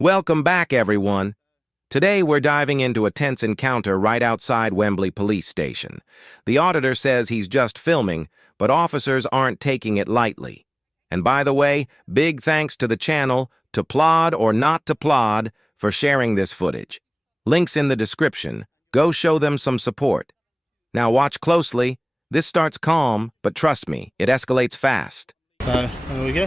Welcome back, everyone. Today, we're diving into a tense encounter right outside Wembley Police Station. The auditor says he's just filming, but officers aren't taking it lightly. And by the way, big thanks to the channel, To Plod or Not to Plod, for sharing this footage. Links in the description. Go show them some support. Now watch closely. This starts calm, but trust me, it escalates fast. There we go.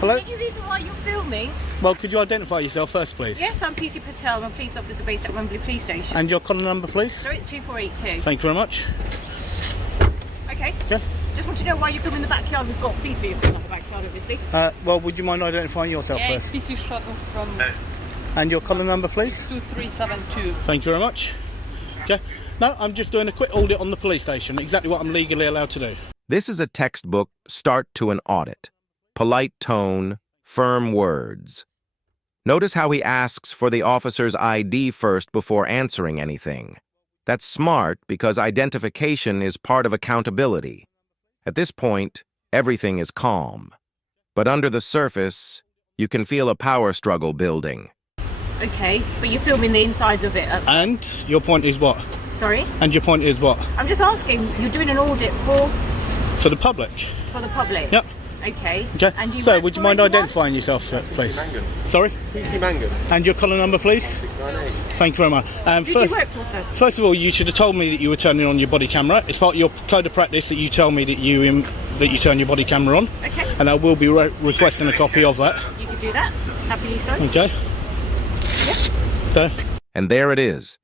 Hello? Any reason why you're filming? Well, could you identify yourself first, please? Yes, I'm PC Patel. I'm a police officer based at Wembley Police Station. And your collar number, please? Sorry, it's 2482. Thank you very much. Okay. Yeah. Just want to know why you're filming the backyard. We've got police vehicles in the backyard, obviously. Well, would you mind identifying yourself first? It's PC shuttle from And your collar number, please? 2372. Thank you very much. Okay. No, I'm just doing a quick audit on the police station. Exactly what I'm legally allowed to do. This is a textbook start to an audit. Polite tone, firm words. Notice how he asks for the officer's ID first before answering anything. That's smart because identification is part of accountability. At this point, everything is calm. But under the surface, you can feel a power struggle building. Okay, but you're filming the insides of it. And your point is what? Sorry? And your point is what? I'm just asking, you're doing an audit for For the public. the public? Yep. Okay. Okay. And you So, work would you for mind anyone? identifying yourself, please? Mangan. Sorry? PC Mangan. And your collar number, please? 698. Thank you very much. Who do you work for, sir? First of all, you should have told me that you were turning on your body camera. It's part of your code of practice that you tell me that you turn your body camera on. Okay. And I will be requesting a copy of that. You could do that. Happily so. Okay. Yeah. So, And there it is.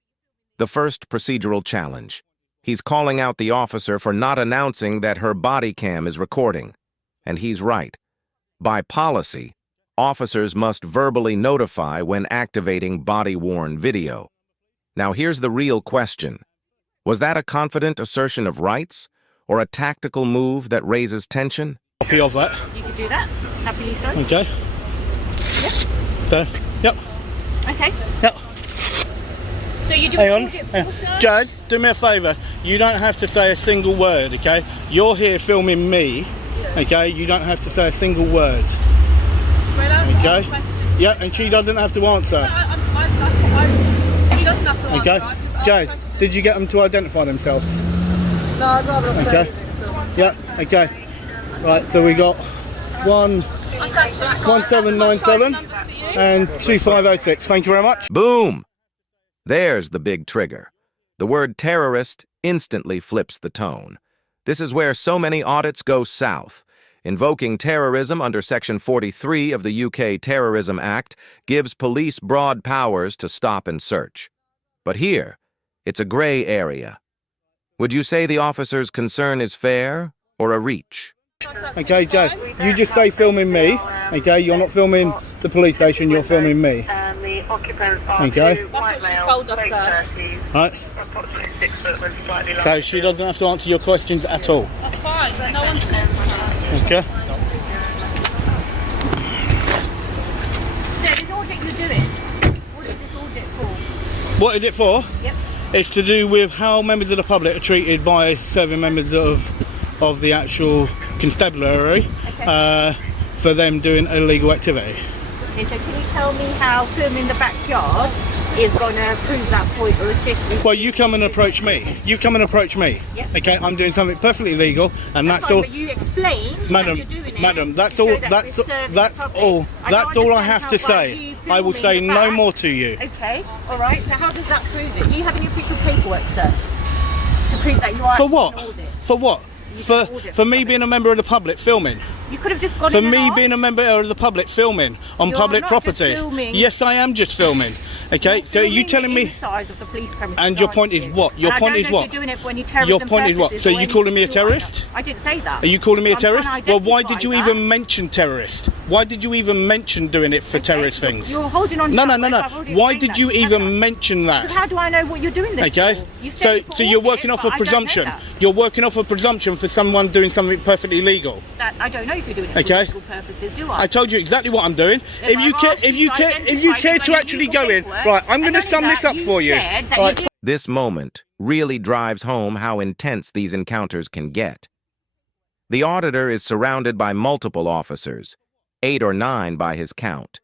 The first procedural challenge. He's calling out the officer for not announcing that her body cam is recording. And he's right. By policy, officers must verbally notify when activating body-worn video. Now here's the real question. Was that a confident assertion of rights, or a tactical move that raises tension? copy of that. You could do that. Happily so. Okay. Yeah. So, yep. Okay. Yep. So you do Hang an on. audit for, sir? Jazz, do me a favour. You don't have to say a single word, okay? You're here filming me, okay? You don't have to say a single word, okay? Yeah, and she doesn't have to answer. She doesn't have to Okay? answer, right? Jazz, did you get them to identify themselves? No, I'd rather not say Okay. anything at all. Yeah, okay. Right, so we got 1797 and 2506. Thank you very much. Boom! There's the big trigger. The word terrorist instantly flips the tone. This is where so many audits go south. Invoking terrorism under Section 43 of the UK Terrorism Act gives police broad powers to stop and search. But here, it's a gray area. Would you say the officer's concern is fair or a reach? Okay, Jazz, you just stay filming me, okay? You're not filming the police station, you're filming me. And the occupants are Okay. two That's white what she's males, told us, late sir. 30s, Right? approximately 6 foot with slightly So larger. she doesn't have to answer your questions at all. That's fine. No one's answering. Okay? So this audit you're doing, what is this audit for? What is it for? Yep. It's to do with how members of the public are treated by serving members of the actual constabulary for them doing illegal activity. Okay, so can you tell me how filming the backyard is going to prove that point or assist me? Well, you come and approach me. You come and approach me. Yep. Okay, I'm doing something perfectly legal, and that's fine, all. but you explain Madam, how you're doing it madam, that's to all. show that That's we're serving that's the public. all. I That's don't all I understand have to how by say. you I will filming say the no back- more to you. Okay, all right. So how does that prove it? Do you have any official paperwork, sir, to prove that you are For actually what? an audit? For what? You For can audit for for me public. being a member of the public filming. You could have just gone For in and me asked. being a member of the public filming on You're public not just property. filming. Yes, I am just filming. Okay, You're so you filming telling the me? inside of the police premises, And your aren't point is you? what? Your And point I is don't know what? if you're doing it for any terrorism Your point is what? purposes So or you calling me a anything like terrorist? that. I didn't say that. Are you calling me a I'm trying terrorist? to Well, why did you identify even mention terrorist? Why did you even mention doing it for Okay, terrorist so things? You're holding on to No, that no, no, word. no. I've already Why explained did that you to you, even haven't I? mention that? Because how do I know what you're doing this Okay, for? You said it for so you're audit, working off but a I don't know presumption. that. You're working off a presumption for someone doing something perfectly legal. That I don't know if you're doing it Okay. for legal purposes, do I? I told you exactly what I'm doing. Then If you I've care, asked if you to care, if you identify care it to by actually legal go in, paperwork, right? I'm going and to only sum this that, up for you. said that Right. you This moment really drives home how intense these encounters can get. The auditor is surrounded by multiple officers, 8 or 9 by his count.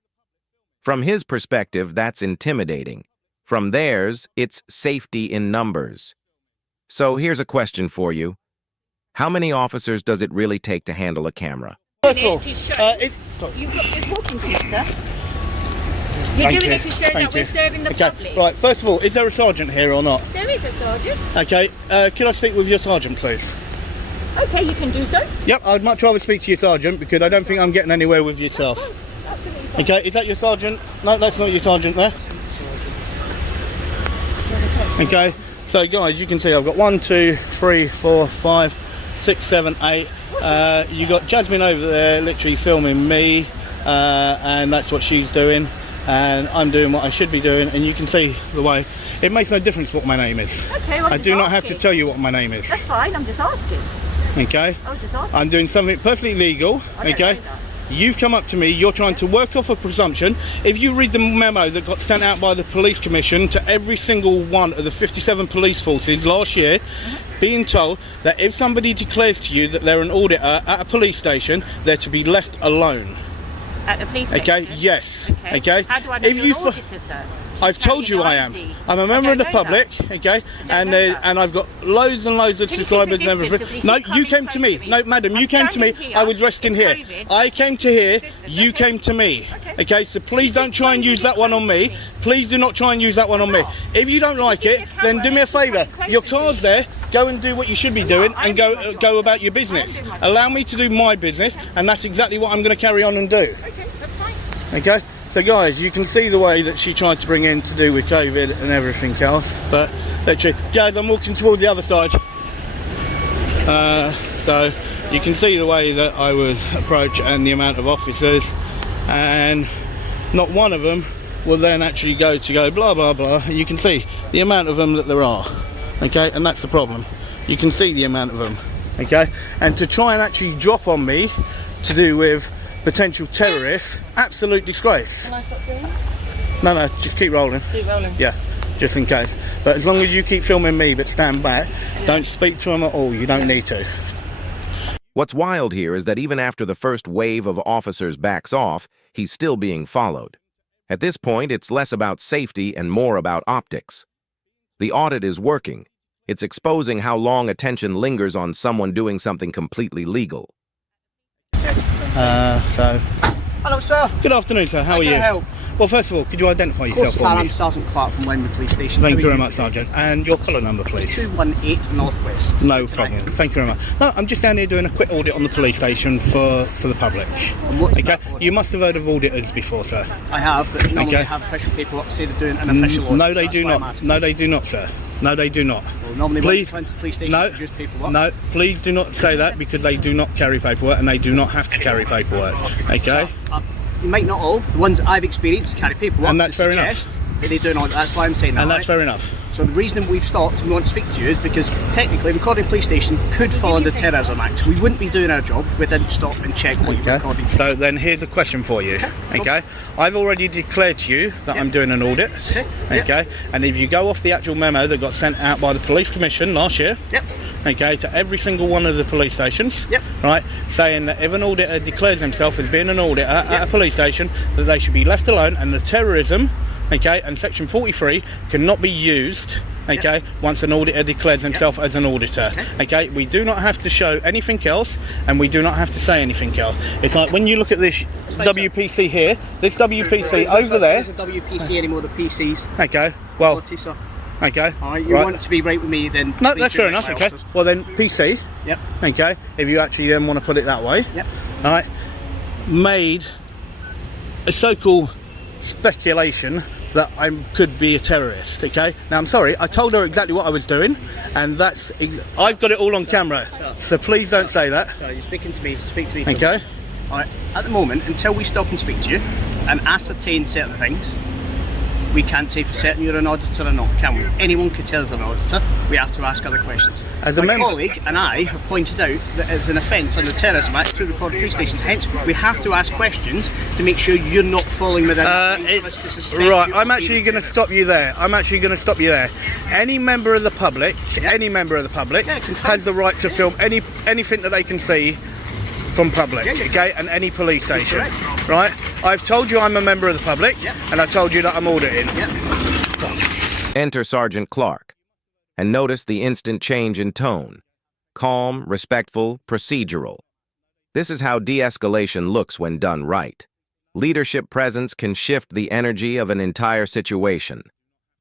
From his perspective, that's intimidating. From theirs, it's safety in numbers. So here's a question for you. How many officers does it really take to handle a camera? First of all, You've got just walking to it, sir. You're doing it to show that we're serving the public. Right, first of all, is there a sergeant here or not? There is a sergeant. Okay, can I speak with your sergeant, please? Okay, you can do so. Yep, I'd much rather speak to your sergeant because I don't think I'm getting anywhere with yourself. Absolutely fine. Okay, is that your sergeant? No, that's not your sergeant there. Okay, so guys, you can see I've got 1, 2, 3, 4, 5, 6, 7, 8. You got Jasmine over there literally filming me, and that's what she's doing, and I'm doing what I should be doing, and you can see the way. It makes no difference what my name is. Okay, well, I do not have to tell you what my name is. That's fine, I'm just asking. Okay? I was just asking. I'm doing something perfectly legal, I don't okay? know that. You've come up to me, you're trying to work off a presumption. If you read the memo that got sent out by the police commission to every single one of the 57 police forces last year, being told that if somebody declares to you that they're an auditor at a police station, they're to be left alone. At the police Okay, station? yes. Okay. How do I know If you're you an auditor, sir? I've told you I am. I'm a member of the public, okay, and I've got loads and loads of Can you keep subscribers a and distance everything. if No, you keep you coming came to close me. to me? No, madam, I'm you came to me. standing here. I was resting It's here. COVID. I came to here. Distance, You okay. came to me. Okay. Okay, so please don't try and use that one on me. Please do not try and use that one on me. not? If you don't like see it, your then camera, do me a it's coming favour. closer Your to car's you. there. Go and do what you should be doing, I'm and doing my job, go sir. about your I am business. doing my job. Allow me to do my business, and that's exactly what I'm going to carry on and do. Okay, that's fine. Okay, so guys, you can see the way that she tried to bring in to do with COVID and everything else, but literally, Jazz, I'm walking towards the other side. So you can see the way that I was approached and the amount of officers, and not one of them will then actually go blah blah blah. You can see the amount of them that there are, okay, and that's the problem. You can see the amount of them, okay, and to try and actually drop on me to do with potential terrorists, absolute disgrace. Can I stop filming? No, just keep rolling. Keep rolling. Yeah, just in case. But as long as you keep filming me but stand back, don't speak to them at all. You don't need to. What's wild here is that even after the first wave of officers backs off, he's still being followed. At this point, it's less about safety and more about optics. The audit is working. It's exposing how long attention lingers on someone doing something completely legal. Hello, sir. Good afternoon, sir. How are Can you? I help? Well, first of all, could you identify Of course, yourself man. for I'm me? Sergeant Clark from Wembley Police Station. Thank How you are very much, Sergeant. And your colour number, please. 218 Northwest. No problem. Thank you very much. No, I'm just down here doing a quick audit on the police station for the public. And what's Okay. that audit? You must have heard of auditors before, sir. I have, but normally Okay. they have official paperwork to say they're doing an official audit. No, they so do that's why I'm not. asking. No, they do not, sir. No, they do not. Well, normally when you Please. come into the police station, No. it's just paperwork. No, please do not say that because they do not carry paperwork and they do not have to carry paperwork. Okay? You might not all. The ones that I've experienced carry paperwork. And that's to fair enough. suggest that they do not. That's why I'm saying that. And that's right? fair enough. So the reason we've stopped and we want to speak to you is because technically recording police station could fall under the Terrorism Act. We wouldn't be doing our job if we didn't stop and check what you're recording. So then here's a question for you. Okay? I've already declared to you that I'm doing an audit. Okay? And if you go off the actual memo that got sent out by the police commission last year, Yep. okay, to every single one of the police stations, Yep. right, saying that if an auditor declares himself as being an auditor at a police station, that they should be left alone, and the terrorism, okay, and section 43 cannot be used, okay, once an auditor declares himself as an auditor. Okay, we do not have to show anything else, and we do not have to say anything else. It's like when you look at this WPC here, this WPC over there, It's a WPC anymore, the PCs. okay, well, Quality, sir. okay, Alright, you want to be right with me then. no, please that's do fair it, enough, my okay. officers. Well then, PC, Yep. okay, if you actually then want to put it that way, Yep. right, made a so-called speculation that I could be a terrorist, okay? Now, I'm sorry, I told her exactly what I was doing, and I've got it all on camera, so please don't say that, Sorry, you're speaking to me, speak to me. okay? Alright, at the moment, until we stop and speak to you and ascertain certain things, we can't say for certain you're an auditor or not, can we? Anyone could tell us they're an auditor, we have to ask other questions. As a My member- colleague and I have pointed out that it's an offence under the Terrorism Act to record police stations, hence we have to ask questions to make sure you're not falling within Right, I'm actually going to stop you there. Any member of the public, has the right to film anything that they can see from public, okay, and any police station. Correct. right? I've told you I'm a member of the public, and I told you that I'm auditing. Enter Sergeant Clark. And notice the instant change in tone. Calm, respectful, procedural. This is how de-escalation looks when done right. Leadership presence can shift the energy of an entire situation.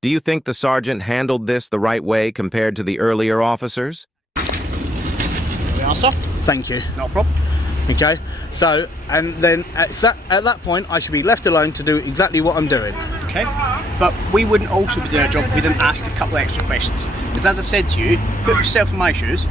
Do you think the sergeant handled this the right way compared to the earlier officers? Sir. Thank you. No problem. Okay, so, and then at that point, I should be left alone to do exactly what I'm doing. Okay, but we wouldn't also be doing our job if we didn't ask a couple of extra questions. Because as I said to you, put yourself in my shoes,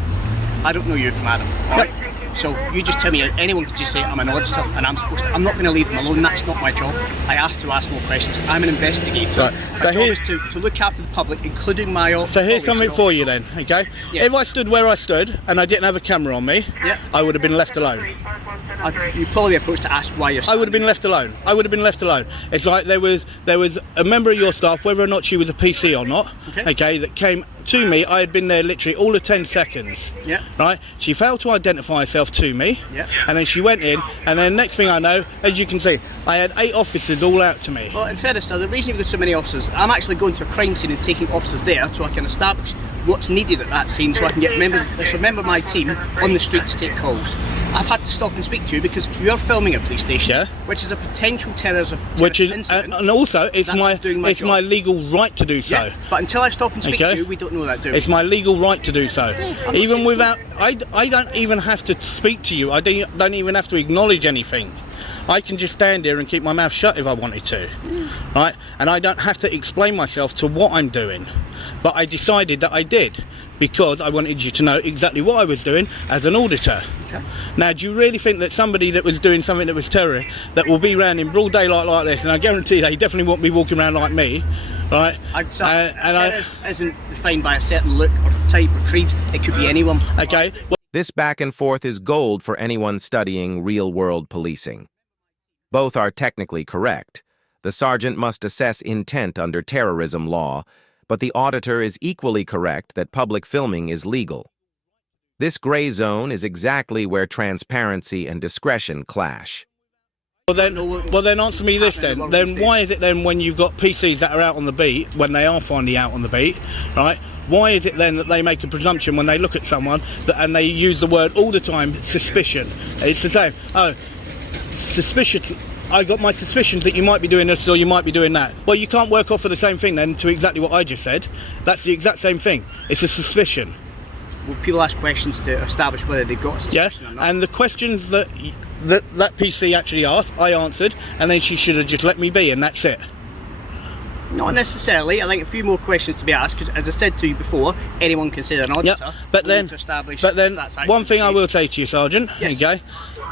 I don't know you from Adam, alright? So you just tell me, anyone can just say I'm an auditor and I'm not going to leave them alone. That's not my job. I have to ask more questions. I'm an investigator. Right. So my job is to look after the public, including my own. So here's something for you then, okay? Yes. If I stood where I stood and I didn't have a camera on me, I would have been left alone. You'd probably be approached to ask why you're I would have been left alone. I would have been left alone. It's like there was a member of your staff, whether or not she was a PC or not, okay, that came to me. I had been there literally all of 10 seconds. Yeah. Right? She failed to identify herself to me. Yeah. And then she went in, and then next thing I know, as you can see, I had 8 officers all out to me. Well, in fairness, sir, the reason you've got so many officers, I'm actually going to a crime scene and taking officers there so I can establish what's needed at that scene, so I can get a member of my team on the street to take calls. I've had to stop and speak to you because you are filming a police station, which is a potential terrorism incident. And also it's my legal right to do so. Yeah, but until I stop and speak to you, we don't know that, do we? It's my legal right to do so. Even without, I don't even have to speak to you. I don't even have to acknowledge anything. I can just stand here and keep my mouth shut if I wanted to, right? And I don't have to explain myself to what I'm doing. But I decided that I did because I wanted you to know exactly what I was doing as an auditor. Okay. Now, do you really think that somebody that was doing something that was terrorist, that will be around in broad daylight like this, and I guarantee they definitely won't be walking around like me, right? Terrorist isn't defined by a certain look or type or creed. It could be anyone. Okay. Well, This back and forth is gold for anyone studying real-world policing. Both are technically correct. The sergeant must assess intent under terrorism law, but the auditor is equally correct that public filming is legal. This gray zone is exactly where transparency and discretion clash. Well then answer me this then. Then why is it then when you've got PCs that are out on the beat, when they are finally out on the beat, right? Why is it then that they make a presumption when they look at someone and they use the word all the time, suspicion? It's the same. Oh, suspicion. I got my suspicions that you might be doing this or you might be doing that. Well, you can't work off of the same thing then to exactly what I just said. That's the exact same thing. It's a suspicion. Well, people ask questions to establish whether they've got a suspicion or not. And the questions that PC actually asked, I answered, and then she should have just let me be, and that's it. Not necessarily. I think a few more questions to be asked, because as I said to you before, anyone can say they're an auditor. But then one thing I will say to you, Sergeant, okay,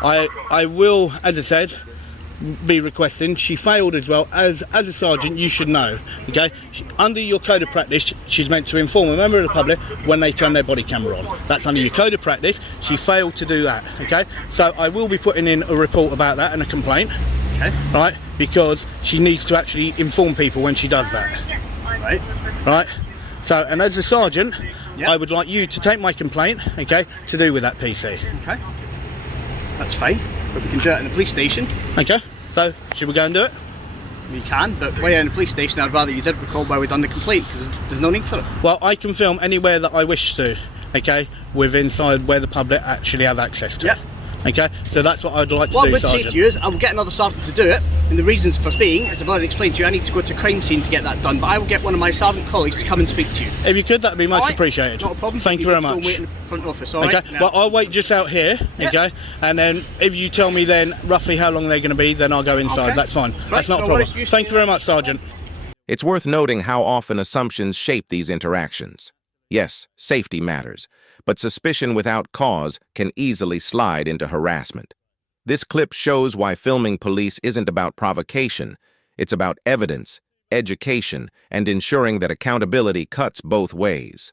I will, as I said, be requesting, she failed as well. As a sergeant, you should know, okay, under your code of practice, she's meant to inform a member of the public when they turn their body camera on. That's under your code of practice. She failed to do that, okay, so I will be putting in a report about that and a complaint, right, because she needs to actually inform people when she does that, right. So, and as a sergeant, I would like you to take my complaint, okay, to do with that PC. Okay, that's fine, but we can do it in the police station. Okay, so should we go and do it? We can, but while you're in the police station, I'd rather you did recall why we've done the complaint, because there's no need for it. Well, I can film anywhere that I wish to, okay, with inside where the public actually have access to. Yep. Okay, so that's what I'd like to do, What I would Sergeant. say to you is, I will get another sergeant to do it, and the reasons for being, as I've already explained to you, I need to go to a crime scene to get that done, but I will get one of my sergeant colleagues to come and speak to you. If you could, that'd be most appreciated. Not a problem. Thank you very much. Wait in the front office, okay, well, I'll wait just out here, okay, and then if you tell me then roughly how long they're going to be, then I'll go inside. Okay. That's fine. Right, That's not a no problem. worries. Thank you very much, Sergeant. It's worth noting how often assumptions shape these interactions. Yes, safety matters, but suspicion without cause can easily slide into harassment. This clip shows why filming police isn't about provocation. It's about evidence, education, and ensuring that accountability cuts both ways.